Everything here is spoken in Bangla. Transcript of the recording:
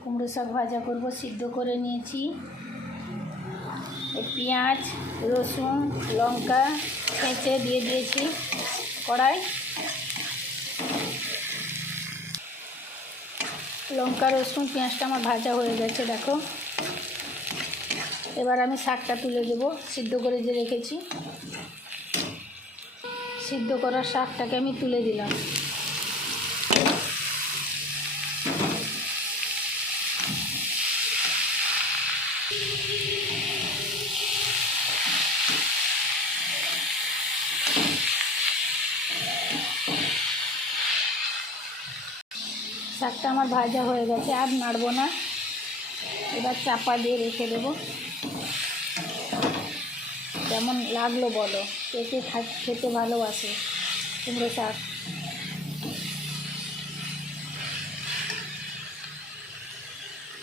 কুমড়ো শাক ভাজা করব, সিদ্ধ করে নিয়েছি। পেঁয়াজ, রসুন, লঙ্কা ছেঁচে দিয়ে দিয়েছি কড়াই। লঙ্কা, রসুন, পেঁয়াজটা আমার ভাজা হয়ে গেছে, দেখো। এবার আমি শাকটা তুলে দেব, সিদ্ধ করে যে রেখেছি। সিদ্ধ করা শাকটাকে আমি তুলে দিলাম। শাকটা আমার ভাজা হয়ে গেছে, আর নাড়বো না। এবার চাপা দিয়ে রেখে দেবো। কেমন লাগলো বলো, কে কে খেতে ভালোবাসে কুমড়ো শাক।